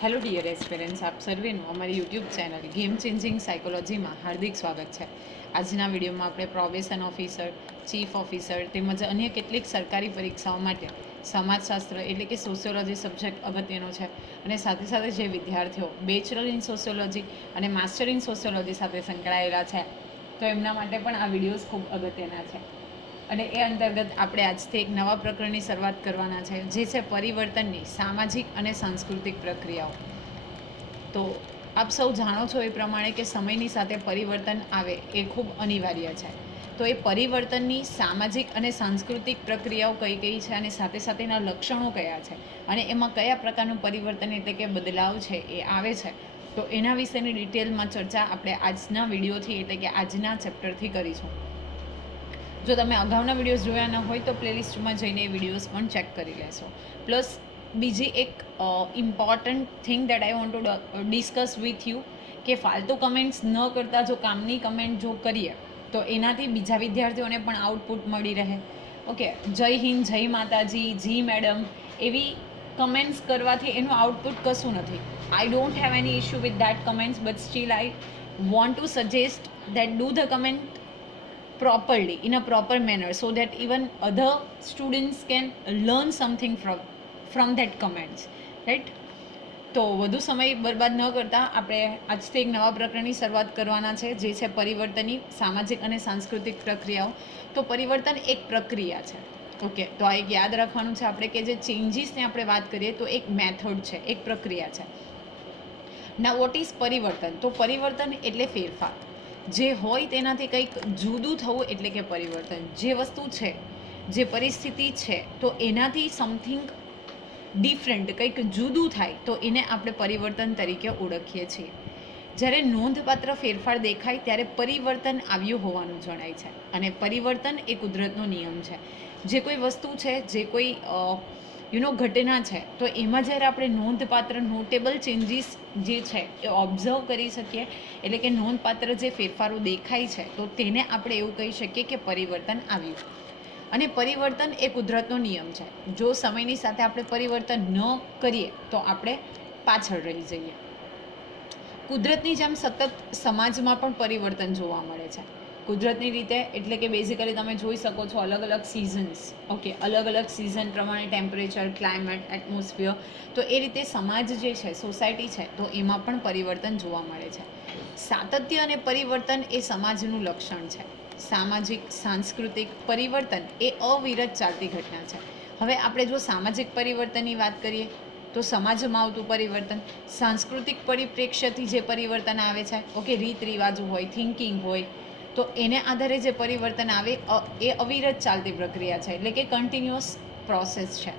Hello dear aspirants, આપ સર્વેનું અમારી YouTube channel game changing સાયકોલોજીમાં હાર્દિક સ્વાગત છે. આજના વિડીયોમાં આપણે પ્રોબેશન ઓફિસર, ચીફ ઓફિસર તેમજ અન્ય કેટલીક સરકારી પરીક્ષાઓ માટે સમાજશાસ્ત્ર એટલે કે સોશિયોલોજી સબ્જેક્ટ અગત્યનો છે અને સાથે સાથે જે વિદ્યાર્થીઓ બેચલર ઇન સોશિયોલોજી અને માસ્ટર ઇન સોશિયોલોજી સાથે સંકળાયેલા છે તો એમના માટે પણ આ વિડીયોઝ ખૂબ અગત્યના છે. અને એ અંતર્ગત આપણે આજથી એક નવા પ્રકરણની શરૂઆત કરવાના છે, જે છે પરિવર્તનની સામાજિક અને સાંસ્કૃતિક પ્રક્રિયાઓ. તો આપ સૌ જાણો છો એ પ્રમાણે કે સમયની સાથે પરિવર્તન આવે એ ખૂબ અનિવાર્ય છે. તો એ પરિવર્તનની સામાજિક અને સાંસ્કૃતિક પ્રક્રિયાઓ કઈ કઈ છે અને સાથે સાથેના લક્ષણો કયા છે અને એમાં કયા પ્રકારનું પરિવર્તન એટલે કે બદલાવ છે એ આવે છે, તો એના વિશેની ડિટેલમાં ચર્ચા આપણે આજના વિડીયોથી એટલે કે આજના ચેપ્ટરથી કરીશું. જો તમે અગાઉના વિડીયોઝ જોયા ન હોય તો પ્લેલિસ્ટમાં જઈને એ વિડીયોઝ પણ ચેક કરી લેશો. પ્લસ બીજી એક important thing that I want to discuss with you કે ફાલતુ કમેન્ટ્સ ન કરતાં જો કામની કમેન્ટ જો કરીએ તો એનાથી બીજા વિદ્યાર્થીઓને પણ આઉટપુટ મળી રહે. ઓકે, જય હિન્દ, જય માતાજી, જી મેડમ એવી કમેન્ટ્સ કરવાથી એનું આઉટપુટ કશું નથી. I don't have any issue with that comments, but still I want to suggest that do the comment properly in a proper manner so that even other students can learn something from that comments, right? તો વધુ સમય બરબાદ ન કરતાં આપણે આજથી એક નવા પ્રકરણની શરૂઆત કરવાના છે, જે છે પરિવર્તનની સામાજિક અને સાંસ્કૃતિક પ્રક્રિયાઓ. તો પરિવર્તન એક પ્રક્રિયા છે. ઓકે, તો આ એક યાદ રાખવાનું છે આપણે કે જે ચેન્જીસની આપણે વાત કરીએ તો એક મેથડ છે, એક પ્રક્રિયા છે. ના વોટ ઇઝ પરિવર્તન? તો પરિવર્તન એટલે ફેરફાર. જે હોય તેનાથી કંઈક જુદું થવું એટલે કે પરિવર્તન. જે વસ્તુ છે, જે પરિસ્થિતિ છે, તો એનાથી સમથિંગ ડિફરન્ટ કંઈક જુદું થાય તો એને આપણે પરિવર્તન તરીકે ઓળખીએ છીએ. જ્યારે નોંધપાત્ર ફેરફાર દેખાય ત્યારે પરિવર્તન આવ્યું હોવાનું જણાય છે અને પરિવર્તન એ કુદરતનો નિયમ છે. જે કોઈ વસ્તુ છે, જે કોઈ ઘટના છે, તો એમાં જ્યારે આપણે નોંધપાત્ર નોટેબલ ચેન્જીસ જે છે એ ઓબ્ઝર્વ કરી શકીએ એટલે કે નોંધપાત્ર જે ફેરફારો દેખાય છે તો તેને આપણે એવું કહી શકીએ કે પરિવર્તન આવ્યું. અને પરિવર્તન એ કુદરતનો નિયમ છે. જો સમયની સાથે આપણે પરિવર્તન ન કરીએ તો આપણે પાછળ રહી જઈએ. કુદરતની જેમ સતત સમાજમાં પણ પરિવર્તન જોવા મળે છે. કુદરતની રીતે એટલે કે બેઝિકલી તમે જોઈ શકો છો અલગ અલગ સિઝન્સ. ઓકે, અલગ અલગ સિઝન પ્રમાણે ટેમ્પરેચર, ક્લાઇમેટ, એટમોસ્ફિયર, તો એ રીતે સમાજ જે છે, સોસાયટી છે, તો એમાં પણ પરિવર્તન જોવા મળે છે. સાતત્ય અને પરિવર્તન એ સમાજનું લક્ષણ છે. સામાજિક સાંસ્કૃતિક પરિવર્તન એ અવિરત ચાલતી ઘટના છે. હવે આપણે જો સામાજિક પરિવર્તનની વાત કરીએ તો સમાજમાં આવતું પરિવર્તન, સાંસ્કૃતિક પરિપ્રેક્ષ્યથી જે પરિવર્તન આવે છે, ઓકે, રીત રિવાજો હોય, થિંકિંગ હોય, તો એને આધારે જે પરિવર્તન આવે એ અવિરત ચાલતી પ્રક્રિયા છે એટલે કે કન્ટિન્યુઅસ પ્રોસેસ છે.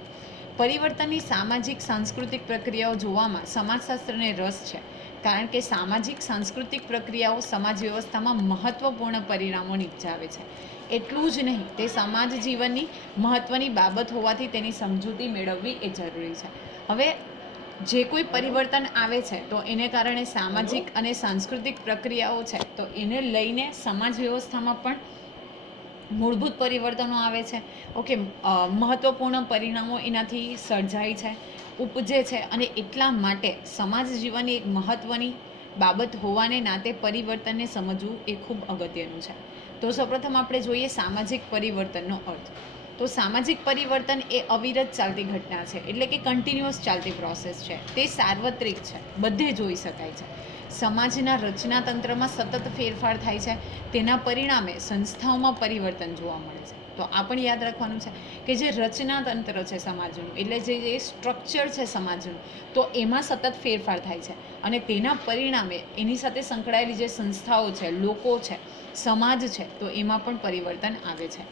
પરિવર્તનની સામાજિક સાંસ્કૃતિક પ્રક્રિયાઓ જોવામાં સમાજશાસ્ત્રને રસ છે, કારણ કે સામાજિક સાંસ્કૃતિક પ્રક્રિયાઓ સમાજ વ્યવસ્થામાં મહત્ત્વપૂર્ણ પરિણામો નિપજાવે છે. એટલું જ નહીં, તે સમાજ જીવનની મહત્ત્વની બાબત હોવાથી તેની સમજૂતી મેળવવી એ જરૂરી છે. હવે જે કોઈ પરિવર્તન આવે છે તો એને કારણે સામાજિક અને સાંસ્કૃતિક પ્રક્રિયાઓ છે તો એને લઈને સમાજ વ્યવસ્થામાં પણ મૂળભૂત પરિવર્તનો આવે છે. ઓકે, મહત્ત્વપૂર્ણ પરિણામો એનાથી સર્જાય છે, ઉપજે છે અને એટલા માટે સમાજ જીવનની એક મહત્ત્વની બાબત હોવાને નાતે પરિવર્તનને સમજવું એ ખૂબ અગત્યનું છે. તો સૌપ્રથમ આપણે જોઈએ સામાજિક પરિવર્તનનો અર્થ. તો સામાજિક પરિવર્તન એ અવિરત ચાલતી ઘટના છે એટલે કે કન્ટિન્યુઅસ ચાલતી પ્રોસેસ છે. તે સાર્વત્રિક છે, બધે જોઈ શકાય છે. સમાજના રચનાતંત્રમાં સતત ફેરફાર થાય છે. તેના પરિણામે સંસ્થાઓમાં પરિવર્તન જોવા મળે છે. તો આ પણ યાદ રાખવાનું છે કે જે રચનાતંત્ર છે સમાજનું એટલે જે સ્ટ્રક્ચર છે સમાજનું, તો એમાં સતત ફેરફાર થાય છે અને તેના પરિણામે એની સાથે સંકળાયેલી જે સંસ્થાઓ છે, લોકો છે, સમાજ છે, તો એમાં પણ પરિવર્તન આવે છે.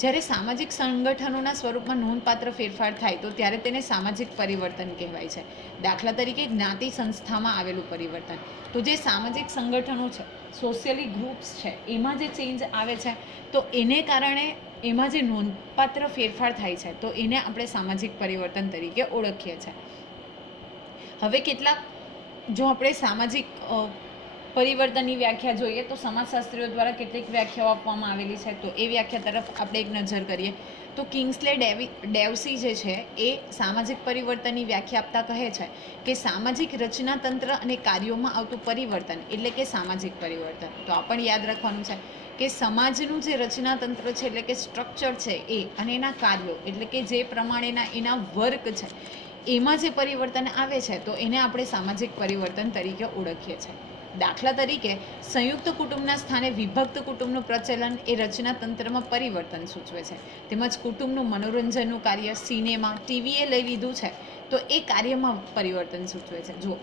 જ્યારે સામાજિક સંગઠનોના સ્વરૂપમાં નોંધપાત્ર ફેરફાર થાય તો ત્યારે તેને સામાજિક પરિવર્તન કહેવાય છે. દાખલા તરીકે જ્ઞાતિ સંસ્થામાં આવેલું પરિવર્તન. તો જે સામાજિક સંગઠનો છે, સોશિયલી ગ્રુપ્સ છે, એમાં જે ચેન્જ આવે છે તો એને કારણે એમાં જે નોંધપાત્ર ફેરફાર થાય છે તો એને આપણે સામાજિક પરિવર્તન તરીકે ઓળખીએ છીએ. હવે કેટલાક જો આપણે સામાજિક પરિવર્તનની વ્યાખ્યા જોઈએ તો સમાજશાસ્ત્રીઓ દ્વારા કેટલીક વ્યાખ્યાઓ આપવામાં આવેલી છે. તો એ વ્યાખ્યા તરફ આપણે એક નજર કરીએ તો કિંગ્સલે ડેવસી જે છે એ સામાજિક પરિવર્તનની વ્યાખ્યા આપતા કહે છે કે સામાજિક રચનાતંત્ર અને કાર્યોમાં આવતું પરિવર્તન એટલે કે સામાજિક પરિવર્તન. તો આ પણ યાદ રાખવાનું છે કે સમાજનું જે રચનાતંત્ર છે એટલે કે સ્ટ્રક્ચર છે એ અને એના કાર્યો એટલે કે જે પ્રમાણેના એના વર્ક છે એમાં જે પરિવર્તન આવે છે તો એને આપણે સામાજિક પરિવર્તન તરીકે ઓળખીએ છીએ. દાખલા તરીકે સંયુક્ત કુટુંબના સ્થાને વિભક્ત કુટુંબનું પ્રચલન એ રચનાતંત્રમાં પરિવર્તન સૂચવે છે. તેમજ કુટુંબનું મનોરંજનનું કાર્ય સિનેમા ટીવીએ લઈ લીધું છે તો એ કાર્યમાં પરિવર્તન સૂચવે છે. જો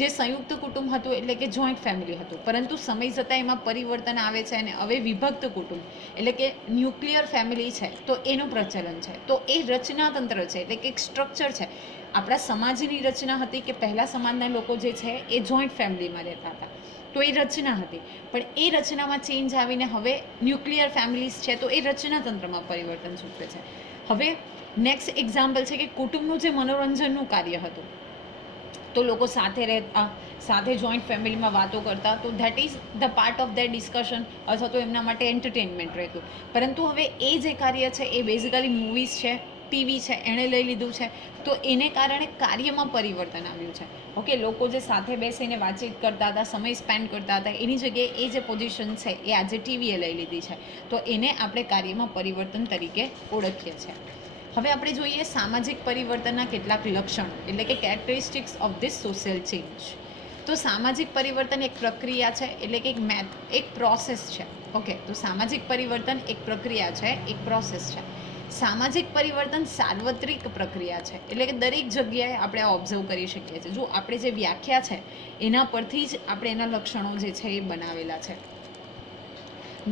જે સંયુક્ત કુટુંબ હતું એટલે કે જોઈન્ટ ફેમિલી હતું, પરંતુ સમય જતાં એમાં પરિવર્તન આવે છે અને હવે વિભક્ત કુટુંબ એટલે કે ન્યુક્લિયર ફેમિલી છે તો એનું પ્રચલન છે. તો એ રચનાતંત્ર છે એટલે કે એક સ્ટ્રક્ચર છે. આપણા સમાજની રચના હતી કે પહેલાં સમાજના લોકો જે છે એ જોઈન્ટ ફેમિલીમાં રહેતા હતા તો એ રચના હતી, પણ એ રચનામાં ચેન્જ આવીને હવે ન્યુક્લિયર ફેમિલીઝ છે તો એ રચનાતંત્રમાં પરિવર્તન સૂચવે છે. હવે નેક્સ્ટ એક્ઝામ્પલ છે કે કુટુંબનું જે મનોરંજનનું કાર્ય હતું તો લોકો સાથે રહેતા, સાથે જોઈન્ટ ફેમિલીમાં વાતો કરતા, તો that is the part of their discussion અથવા તો એમના માટે એન્ટરટેનમેન્ટ રહેતું. પરંતુ હવે એ જે કાર્ય છે એ બેઝિકલી મૂવીઝ છે, ટીવી છે એણે લઈ લીધું છે તો એને કારણે કાર્યમાં પરિવર્તન આવ્યું છે. ઓકે, લોકો જે સાથે બેસીને વાતચીત કરતા હતા, સમય સ્પેન્ડ કરતા હતા, એની જગ્યાએ એ જે પોઝિશન છે એ આજે ટીવીએ લઈ લીધી છે તો એને આપણે કાર્યમાં પરિવર્તન તરીકે ઓળખીએ છીએ. હવે આપણે જોઈએ સામાજિક પરિવર્તનના કેટલાક લક્ષણો એટલે કે characteristics of this social change. તો સામાજિક પરિવર્તન એક પ્રક્રિયા છે એટલે કે એક પ્રોસેસ છે. ઓકે, તો સામાજિક પરિવર્તન એક પ્રક્રિયા છે, એક પ્રોસેસ છે. સામાજિક પરિવર્તન સાર્વત્રિક પ્રક્રિયા છે એટલે કે દરેક જગ્યાએ આપણે ઓબ્ઝર્વ કરી શકીએ છીએ. જો આપણે જે વ્યાખ્યા છે એના પરથી જ આપણે એના લક્ષણો જે છે એ બનાવેલા છે.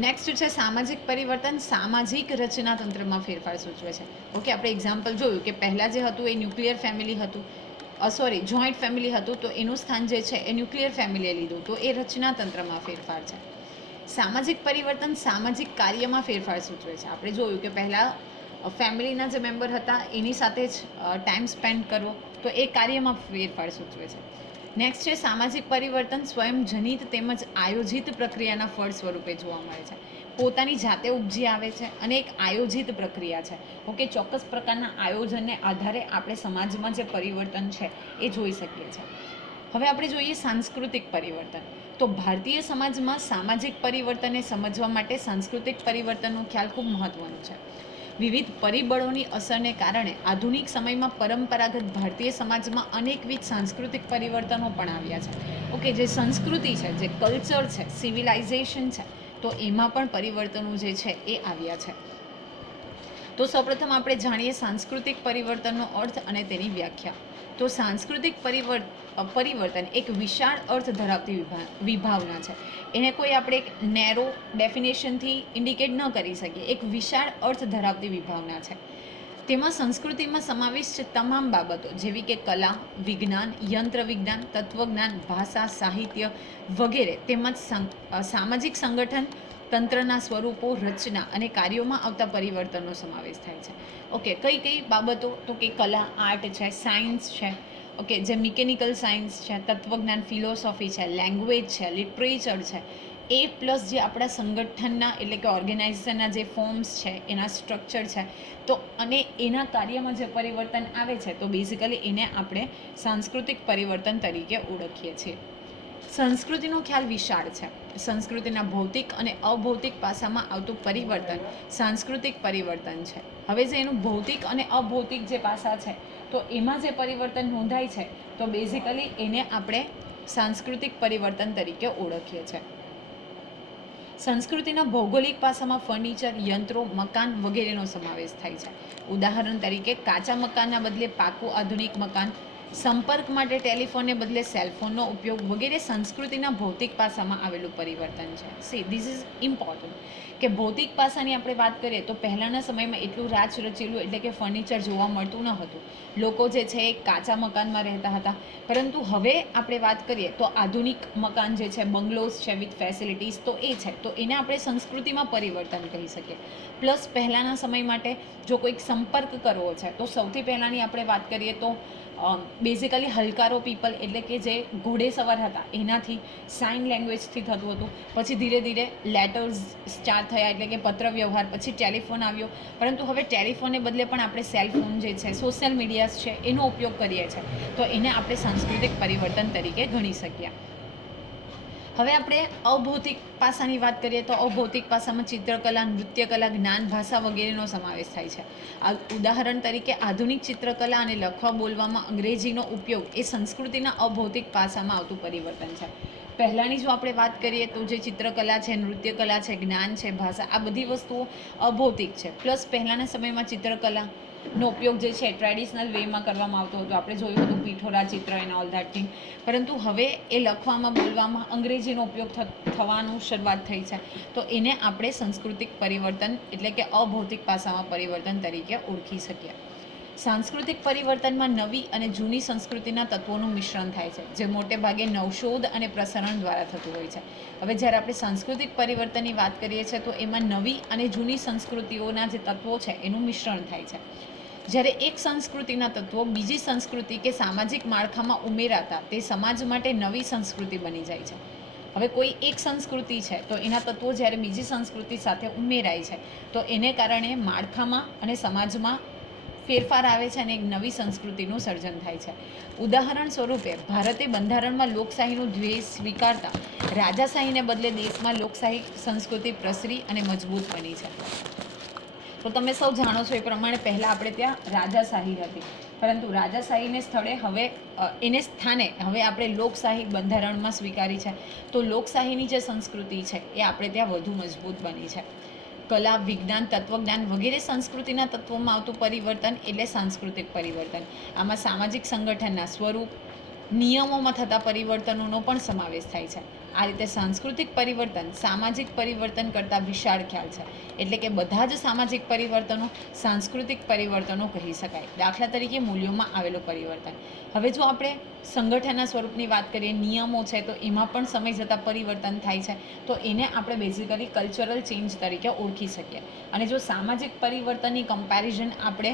નેક્સ્ટ છે સામાજિક પરિવર્તન સામાજિક રચનાતંત્રમાં ફેરફાર સૂચવે છે. ઓકે, આપણે એક્ઝામ્પલ જોયું કે પહેલાં જે હતું એ ન્યુક્લિયર ફેમિલી હતું, જોઈન્ટ ફેમિલી હતું તો એનું સ્થાન જે છે એ ન્યુક્લિયર ફેમિલીએ લીધું તો એ રચનાતંત્રમાં ફેરફાર છે. સામાજિક પરિવર્તન સામાજિક કાર્યમાં ફેરફાર સૂચવે છે. આપણે જોયું કે પહેલાં ફેમિલીના જે મેમ્બર હતા એની સાથે જ ટાઈમ સ્પેન્ડ કરવો તો એ કાર્યમાં ફેરફાર સૂચવે છે. નેક્સ્ટ છે સામાજિક પરિવર્તન સ્વયંજનિત તેમજ આયોજિત પ્રક્રિયાના ફળ સ્વરૂપે જોવા મળે છે. પોતાની જાતે ઉપજી આવે છે અને એક આયોજિત પ્રક્રિયા છે. ઓકે, ચોક્કસ પ્રકારના આયોજનને આધારે આપણે સમાજમાં જે પરિવર્તન છે એ જોઈ શકીએ છીએ. હવે આપણે જોઈએ સાંસ્કૃતિક પરિવર્તન. તો ભારતીય સમાજમાં સામાજિક પરિવર્તનને સમજવા માટે સાંસ્કૃતિક પરિવર્તનનો ખ્યાલ ખૂબ મહત્વનો છે. વિવિધ પરિબળોની અસરને કારણે આધુનિક સમયમાં પરંપરાગત ભારતીય સમાજમાં અનેકવિધ સાંસ્કૃતિક પરિવર્તનો પણ આવ્યા છે. ઓકે, જે સંસ્કૃતિ છે, જે કલ્ચર છે, સિવિલાઇઝેશન છે તો એમાં પણ પરિવર્તનો જે છે એ આવ્યા છે. તો સૌપ્રથમ આપણે જાણીએ સાંસ્કૃતિક પરિવર્તનનો અર્થ અને તેની વ્યાખ્યા. તો સાંસ્કૃતિક પરિવર્તન એક વિશાળ અર્થ ધરાવતી વિભાવના છે. એને કોઈ આપણે એક નેરો ડેફિનેશનથી ઇન્ડિકેટ ન કરી શકીએ. એક વિશાળ અર્થ ધરાવતી વિભાવના છે. તેમાં સંસ્કૃતિમાં સમાવિષ્ટ તમામ બાબતો જેવી કે કલા, વિજ્ઞાન, યંત્ર વિજ્ઞાન, તત્વજ્ઞાન, ભાષા, સાહિત્ય વગેરે તેમજ સામાજિક સંગઠન તંત્રના સ્વરૂપો, રચના અને કાર્યોમાં આવતા પરિવર્તનનો સમાવેશ થાય છે. ઓકે, કઈ કઈ બાબતો? તો કે કલા, આર્ટ છે, સાયન્સ છે, ઓકે, જે મિકેનિકલ સાયન્સ છે, તત્વજ્ઞાન, ફિલોસોફી છે, લેંગ્વેજ છે, લિટરેચર છે, એ પ્લસ જે આપણા સંગઠનના એટલે કે ઓર્ગેનાઇઝેશનના જે ફોર્મ્સ છે, એના સ્ટ્રક્ચર છે તો અને એના કાર્યમાં જે પરિવર્તન આવે છે તો બેઝિકલી એને આપણે સાંસ્કૃતિક પરિવર્તન તરીકે ઓળખીએ છીએ. સંસ્કૃતિનો ખ્યાલ વિશાળ છે. સંસ્કૃતિના ભૌતિક અને અભૌતિક પાસામાં આવતું પરિવર્તન સાંસ્કૃતિક પરિવર્તન છે. હવે જે એનું ભૌતિક અને અભૌતિક જે પાસા છે તો એમાં જે પરિવર્તન નોંધાય છે તો બેઝિકલી એને આપણે સાંસ્કૃતિક પરિવર્તન તરીકે ઓળખીએ છીએ. સંસ્કૃતિના ભૌગોલિક પાસામાં ફર્નિચર, યંત્રો, મકાન વગેરેનો સમાવેશ થાય છે. ઉદાહરણ તરીકે કાચા મકાનના બદલે પાકું આધુનિક મકાન, સંપર્ક માટે ટેલિફોનને બદલે સેલફોનનો ઉપયોગ વગેરે સંસ્કૃતિના ભૌતિક પાસામાં આવેલું પરિવર્તન છે. સી ધીસ ઇઝ ઇમ્પોર્ટન્ટ કે ભૌતિક પાસાની આપણે વાત કરીએ તો પહેલાંના સમયમાં એટલું રાચ રચેલું એટલે કે ફર્નિચર જોવા મળતું ન હતું. લોકો જે છે એ કાચા મકાનમાં રહેતા હતા, પરંતુ હવે આપણે વાત કરીએ તો આધુનિક મકાન જે છે, બંગલોઝ છે વિથ ફેસિલિટીઝ તો એ છે તો એને આપણે સંસ્કૃતિમાં પરિવર્તન કહી શકીએ. પ્લસ પહેલાંના સમય માટે જો કોઈક સંપર્ક કરવો છે તો સૌથી પહેલાંની આપણે વાત કરીએ તો બેઝિકલી હલકારો પીપલ એટલે કે જે ઘોડેસવાર હતા એનાથી, સાઇન લેંગ્વેજથી થતું હતું. પછી ધીરે ધીરે લેટર્સ સ્ટાર્ટ થયા એટલે કે પત્ર વ્યવહાર, પછી ટેલિફોન આવ્યો. પરંતુ હવે ટેલિફોનને બદલે પણ આપણે સેલફોન જે છે, સોશિયલ મીડિયા છે, એનો ઉપયોગ કરીએ છીએ. તો એને આપણે સાંસ્કૃતિક પરિવર્તન તરીકે ગણી શકીએ. હવે આપણે અભૌતિક પાસાની વાત કરીએ તો અભૌતિક પાસામાં ચિત્રકલા, નૃત્યકલા, જ્ઞાન, ભાષા વગેરેનો સમાવેશ થાય છે. ઉદાહરણ તરીકે આધુનિક ચિત્રકલા અને લખવા બોલવામાં અંગ્રેજીનો ઉપયોગ એ સંસ્કૃતિના અભૌતિક પાસામાં આવતું પરિવર્તન છે. પહેલાંની જો આપણે વાત કરીએ તો જે ચિત્રકલા છે, નૃત્યકલા છે, જ્ઞાન છે, ભાષા, આ બધી વસ્તુઓ અભૌતિક છે. પ્લસ પહેલાંના સમયમાં ચિત્રકલાનો ઉપયોગ જે છે ટ્રેડિશનલ વેમાં કરવામાં આવતો હતો. આપણે જોયું હતું પિઠોરા ચિત્ર એન્ડ ઓલ ધેટ થિંગ. પરંતુ હવે એ લખવામાં, બોલવામાં અંગ્રેજીનો ઉપયોગ થવાનું શરૂઆત થઈ છે. તો એને આપણે સાંસ્કૃતિક પરિવર્તન એટલે કે અભૌતિક પાસામાં પરિવર્તન તરીકે ઓળખી શકીએ. સાંસ્કૃતિક પરિવર્તનમાં નવી અને જૂની સંસ્કૃતિના તત્વોનું મિશ્રણ થાય છે, જે મોટે ભાગે નવશોધ અને પ્રસારણ દ્વારા થતું હોય છે. હવે જ્યારે આપણે સાંસ્કૃતિક પરિવર્તનની વાત કરીએ છીએ તો એમાં નવી અને જૂની સંસ્કૃતિઓના જે તત્વો છે એનું મિશ્રણ થાય છે. જ્યારે એક સંસ્કૃતિના તત્વો બીજી સંસ્કૃતિ કે સામાજિક માળખામાં ઉમેરાતા તે સમાજ માટે નવી સંસ્કૃતિ બની જાય છે. હવે કોઈ એક સંસ્કૃતિ છે તો એના તત્વો જ્યારે બીજી સંસ્કૃતિ સાથે ઉમેરાય છે તો એને કારણે માળખામાં અને સમાજમાં ફેરફાર આવે છે અને એક નવી સંસ્કૃતિનું સર્જન થાય છે. ઉદાહરણ સ્વરૂપે ભારતે બંધારણમાં લોકશાહીનું ધ્યેય સ્વીકારતા રાજાશાહીને બદલે દેશમાં લોકશાહી સંસ્કૃતિ પ્રસરી અને મજબૂત બની છે. તો તમે સૌ જાણો છો એ પ્રમાણે પહેલાં આપણે ત્યાં રાજાશાહી હતી, પરંતુ રાજાશાહીને સ્થળે હવે એને સ્થાને હવે આપણે લોકશાહી બંધારણમાં સ્વીકારી છે. તો લોકશાહીની જે સંસ્કૃતિ છે એ આપણે ત્યાં વધુ મજબૂત બની છે. કલા, વિજ્ઞાન, તત્વજ્ઞાન વગેરે સંસ્કૃતિના તત્વોમાં આવતું પરિવર્તન એટલે સાંસ્કૃતિક પરિવર્તન. આમાં સામાજિક સંગઠનના સ્વરૂપ, નિયમોમાં થતા પરિવર્તનોનો પણ સમાવેશ થાય છે. આ રીતે સાંસ્કૃતિક પરિવર્તન સામાજિક પરિવર્તન કરતાં વિશાળ ખ્યાલ છે. એટલે કે બધા જ સામાજિક પરિવર્તનો સાંસ્કૃતિક પરિવર્તનો કહી શકાય. દાખલા તરીકે મૂલ્યોમાં આવેલું પરિવર્તન. હવે જો આપણે સંગઠનના સ્વરૂપની વાત કરીએ, નિયમો છે તો એમાં પણ સમય જતાં પરિવર્તન થાય છે. તો એને આપણે બેઝિકલી કલ્ચરલ ચેન્જ તરીકે ઓળખી શકીએ. અને જો સામાજિક પરિવર્તનની કમ્પેરિઝન આપણે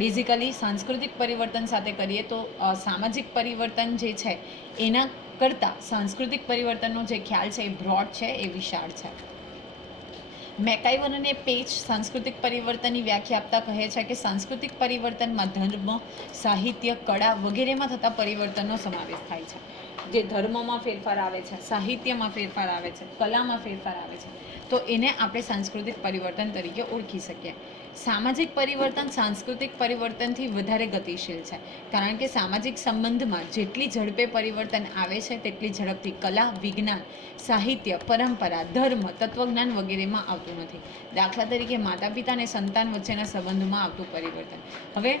બેઝિકલી સાંસ્કૃતિક પરિવર્તન સાથે કરીએ તો સામાજિક પરિવર્તન જે છે એના કરતાં સાંસ્કૃતિક પરિવર્તનનો જે ખ્યાલ છે એ બ્રોડ છે, એ વિશાળ છે. મેકાઈવન અને પેચ સાંસ્કૃતિક પરિવર્તનની વ્યાખ્યા આપતા કહે છે કે સાંસ્કૃતિક પરિવર્તનમાં ધર્મ, સાહિત્ય, કળા વગેરેમાં થતા પરિવર્તનનો સમાવેશ થાય છે. જે ધર્મમાં ફેરફાર આવે છે, સાહિત્યમાં ફેરફાર આવે છે, કલામાં ફેરફાર આવે છે, તો એને આપણે સાંસ્કૃતિક પરિવર્તન તરીકે ઓળખી શકીએ. સામાજિક પરિવર્તન સાંસ્કૃતિક પરિવર્તનથી વધારે ગતિશીલ છે, કારણ કે સામાજિક સંબંધમાં જેટલી ઝડપે પરિવર્તન આવે છે તેટલી ઝડપથી કલા, વિજ્ઞાન, સાહિત્ય, પરંપરા, ધર્મ, તત્વજ્ઞાન વગેરેમાં આવતું નથી. દાખલા તરીકે માતા પિતા અને સંતાન વચ્ચેના સંબંધમાં આવતું પરિવર્તન. હવે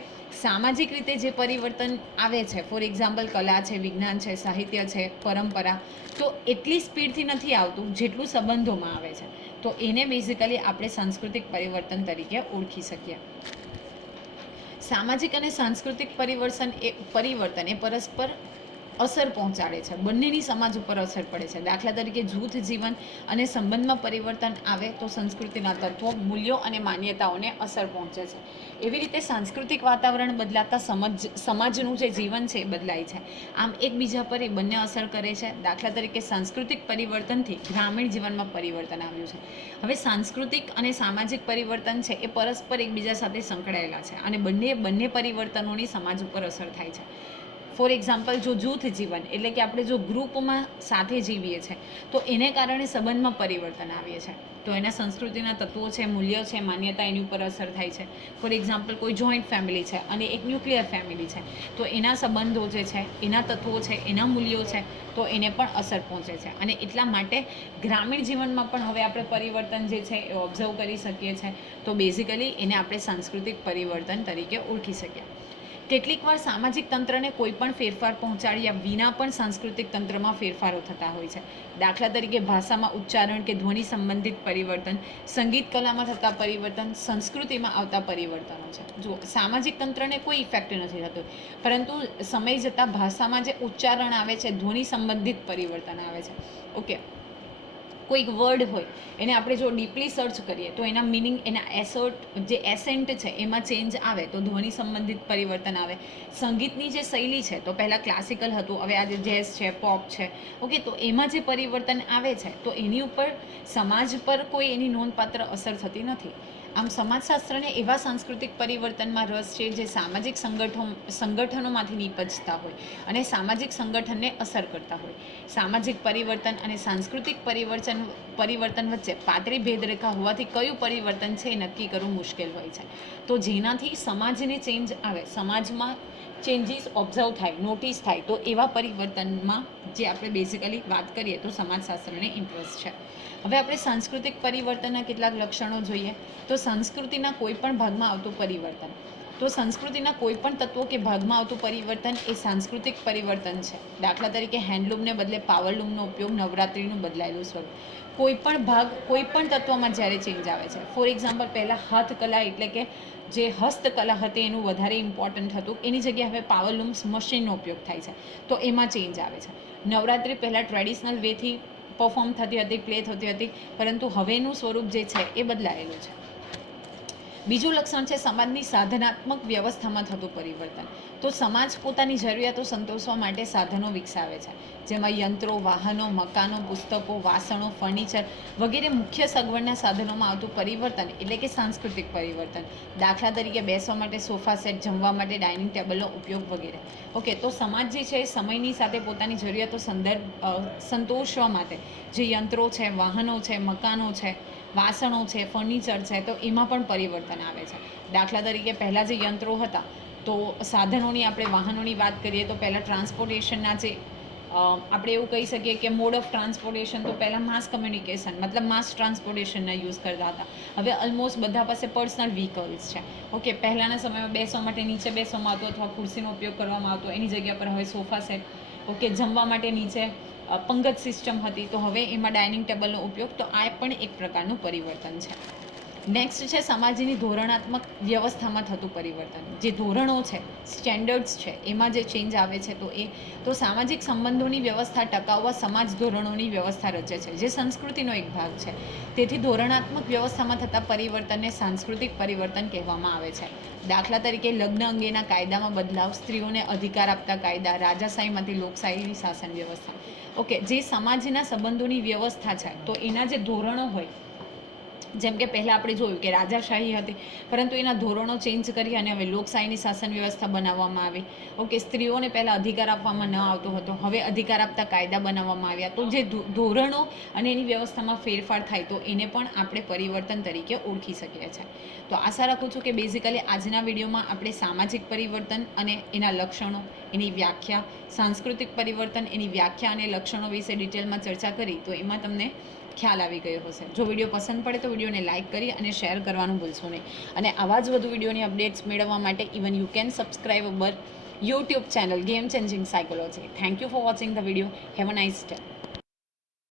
સામાજિક રીતે જે પરિવર્તન આવે છે, ફોર એક્ઝામ્પલ કલા છે, વિજ્ઞાન છે, સાહિત્ય છે, પરંપરા, તો એટલી સ્પીડથી નથી આવતું જેટલું સંબંધોમાં આવે છે. તો એને બેઝિકલી આપણે સાંસ્કૃતિક પરિવર્તન તરીકે ઓળખી શકીએ. સામાજિક અને સાંસ્કૃતિક પરિવર્તન એ પરસ્પર અસર પહોંચાડે છે. બંનેની સમાજ ઉપર અસર પડે છે. દાખલા તરીકે જૂથ જીવન અને સંબંધમાં પરિવર્તન આવે તો સંસ્કૃતિના તત્વો, મૂલ્યો અને માન્યતાઓને અસર પહોંચે છે. એવી રીતે સાંસ્કૃતિક વાતાવરણ બદલાતા સમાજનું જે જીવન છે એ બદલાય છે. આમ એકબીજા પર એ બંને અસર કરે છે. દાખલા તરીકે સાંસ્કૃતિક પરિવર્તનથી ગ્રામીણ જીવનમાં પરિવર્તન આવ્યું છે. હવે સાંસ્કૃતિક અને સામાજિક પરિવર્તન છે એ પરસ્પર એકબીજા સાથે સંકળાયેલા છે અને બંને પરિવર્તનોની સમાજ ઉપર અસર થાય છે. ફોર એક્ઝામ્પલ, જો જૂથ જીવન એટલે કે આપણે જો ગ્રુપમાં સાથે જીવીએ છીએ તો એને કારણે સંબંધમાં પરિવર્તન આવીએ છીએ. તો એના સંસ્કૃતિના તત્વો છે, મૂલ્યો છે, માન્યતા એની ઉપર અસર થાય છે. ફોર એક્ઝામ્પલ, કોઈ જોઈન્ટ ફેમિલી છે અને એક ન્યુક્લિયર ફેમિલી છે તો એના સંબંધો જે છે, એના તત્વો છે, એના મૂલ્યો છે, તો એને પણ અસર પહોંચે છે. અને એટલા માટે ગ્રામીણ જીવનમાં પણ હવે આપણે પરિવર્તન જે છે એ ઓબ્ઝર્વ કરી શકીએ છીએ. તો બેઝિકલી એને આપણે સાંસ્કૃતિક પરિવર્તન તરીકે ઓળખી શકીએ. કેટલીક વાર સામાજિક તંત્રને કોઈ પણ ફેરફાર પહોંચાડ્યા વિના પણ સાંસ્કૃતિક તંત્રમાં ફેરફારો થતા હોય છે. દાખલા તરીકે ભાષામાં ઉચ્ચારણ કે ધ્વનિ સંબંધિત પરિવર્તન, સંગીત કલામાં થતા પરિવર્તન, સંસ્કૃતિમાં આવતા પરિવર્તનો છે. જો સામાજિક તંત્રને કોઈ ઇફેક્ટ નથી થતો, પરંતુ સમય જતાં ભાષામાં જે ઉચ્ચારણ આવે છે, ધ્વનિ સંબંધિત પરિવર્તન આવે છે. ઓકે, કોઈક વર્ડ હોય એને આપણે જો ડીપલી સર્ચ કરીએ તો એના મિનિંગ, એના જે એસેન્ટ છે એમાં ચેન્જ આવે તો ધ્વનિ સંબંધિત પરિવર્તન આવે. સંગીતની જે શૈલી છે તો પહેલાં ક્લાસિકલ હતું, હવે આજે જેઝ છે, પોપ છે. ઓકે, તો એમાં જે પરિવર્તન આવે છે તો એની ઉપર સમાજ પર કોઈ એની નોંધપાત્ર અસર થતી નથી. આમ સમાજશાસ્ત્રને એવા સાંસ્કૃતિક પરિવર્તનમાં રસ છે જે સામાજિક સંગઠનોમાંથી નીપજતા હોય અને સામાજિક સંગઠનને અસર કરતા હોય. સામાજિક પરિવર્તન અને સાંસ્કૃતિક પરિવર્તન વચ્ચે પાતળી ભેદરેખા હોવાથી કયું પરિવર્તન છે એ નક્કી કરવું મુશ્કેલ હોય છે. તો જેનાથી સમાજને ચેન્જ આવે, સમાજમાં ચેન્જીસ ઓબ્ઝર્વ થાય, નોટિસ થાય, તો એવા પરિવર્તનમાં જે આપણે બેઝિકલી વાત કરીએ તો સમાજશાસ્ત્રને ઇન્ટરેસ્ટ છે. હવે આપણે સાંસ્કૃતિક પરિવર્તનના કેટલાક લક્ષણો જોઈએ. તો સંસ્કૃતિના કોઈ પણ ભાગમાં આવતું પરિવર્તન, તો સંસ્કૃતિના કોઈ પણ તત્વો કે ભાગમાં આવતું પરિવર્તન એ સાંસ્કૃતિક પરિવર્તન છે. દાખલા તરીકે હેન્ડલૂમને બદલે પાવરલૂમનો ઉપયોગ, નવરાત્રિનું બદલાયેલું સ્વરૂપ. કોઈ પણ ભાગ, કોઈ પણ તત્વમાં જ્યારે ચેન્જ આવે છે, ફોર એક્ઝામ્પલ પહેલાં હાથકલા એટલે કે જે હસ્તકલા હતી એનું વધારે ઇમ્પોર્ટન્ટ હતું, એની જગ્યાએ હવે પાવરલૂમ્સ મશીનનો ઉપયોગ થાય છે, તો એમાં ચેન્જ આવે છે. નવરાત્રિ પહેલાં ટ્રેડિશનલ વેથી પરફોર્મ થતી હતી, પ્લે થતી હતી, પરંતુ હવેનું સ્વરૂપ જે છે એ બદલાયેલું છે. બીજું લક્ષણ છે સમાજની સાધનાત્મક વ્યવસ્થામાં થતું પરિવર્તન. તો સમાજ પોતાની જરૂરિયાતો સંતોષવા માટે સાધનો વિકસાવે છે, જેમાં યંત્રો, વાહનો, મકાનો, પુસ્તકો, વાસણો, ફર્નિચર વગેરે મુખ્ય સગવડના સાધનોમાં આવતું પરિવર્તન એટલે કે સાંસ્કૃતિક પરિવર્તન. દાખલા તરીકે બેસવા માટે સોફા સેટ, જમવા માટે ડાઇનિંગ ટેબલનો ઉપયોગ વગેરે. ઓકે, તો સમાજ જે છે એ સમયની સાથે પોતાની જરૂરિયાતો સંતોષવા માટે જે યંત્રો છે, વાહનો છે, મકાનો છે, વાસણો છે, ફર્નિચર છે, તો એમાં પણ પરિવર્તન આવે છે. દાખલા તરીકે પહેલાં જે યંત્રો હતા, તો સાધનોની આપણે વાહનોની વાત કરીએ તો પહેલાં ટ્રાન્સપોર્ટેશનના જે આપણે એવું કહી શકીએ કે મોડ ઓફ ટ્રાન્સપોર્ટેશન, તો પહેલાં માસ કમ્યુનિકેશન મતલબ માસ ટ્રાન્સપોર્ટેશનના યુઝ કરતા હતા. હવે ઓલમોસ્ટ બધા પાસે પર્સનલ વ્હીકલ્સ છે. ઓકે, પહેલાંના સમયમાં બેસવા માટે નીચે બેસવામાં આવતો અથવા ખુરશીનો ઉપયોગ કરવામાં આવતો, એની જગ્યા પર હવે સોફા સેટ. ઓકે, જમવા માટે નીચે પંગત સિસ્ટમ હતી, તો હવે એમાં ડાઇનિંગ ટેબલનો ઉપયોગ. તો આ પણ એક પ્રકારનું પરિવર્તન છે. નેક્સ્ટ છે સમાજની ધોરણાત્મક વ્યવસ્થામાં થતું પરિવર્તન. જે ધોરણો છે, સ્ટેન્ડર્ડ્સ છે, એમાં જે ચેન્જ આવે છે તો સામાજિક સંબંધોની વ્યવસ્થા ટકાવવા સમાજ ધોરણોની વ્યવસ્થા રચે છે, જે સંસ્કૃતિનો એક ભાગ છે. તેથી ધોરણાત્મક વ્યવસ્થામાં થતા પરિવર્તનને સાંસ્કૃતિક પરિવર્તન કહેવામાં આવે છે. દાખલા તરીકે લગ્ન અંગેના કાયદામાં બદલાવ, સ્ત્રીઓને અધિકાર આપતા કાયદા, રાજાશાહીમાંથી લોકશાહીની શાસન વ્યવસ્થા. ઓકે, જે સમાજના સંબંધોની વ્યવસ્થા છે તો એના જે ધોરણો હોય, જેમ કે પહેલાં આપણે જોયું કે રાજાશાહી હતી, પરંતુ એના ધોરણો ચેન્જ કરી અને હવે લોકશાહીની શાસન વ્યવસ્થા બનાવવામાં આવી. ઓકે, સ્ત્રીઓને પહેલાં અધિકાર આપવામાં ન આવતો હતો, હવે અધિકાર આપતા કાયદા બનાવવામાં આવ્યા. તો જે ધોરણો અને એની વ્યવસ્થામાં ફેરફાર થાય તો એને પણ આપણે પરિવર્તન તરીકે ઓળખી શકીએ છીએ. તો આશા રાખું છું કે બેઝિકલી આજના વિડીયોમાં આપણે સામાજિક પરિવર્તન અને એના લક્ષણો, એની વ્યાખ્યા, સાંસ્કૃતિક પરિવર્તન, એની વ્યાખ્યા અને લક્ષણો વિશે ડિટેલમાં ચર્ચા કરી, તો એમાં તમને ખ્યાલ આવી ગયો હશે. જો વિડીયો પસંદ પડે તો વિડીયોને લાઇક કરી અને શેર કરવાનું ભૂલશો નહીં. અને આવા જ વધુ વિડીયોની અપડેટ્સ મેળવવા માટે even you can subscribe hour YouTube channel Game Changing Psychology. Thank you for watching the video. Have a nice day.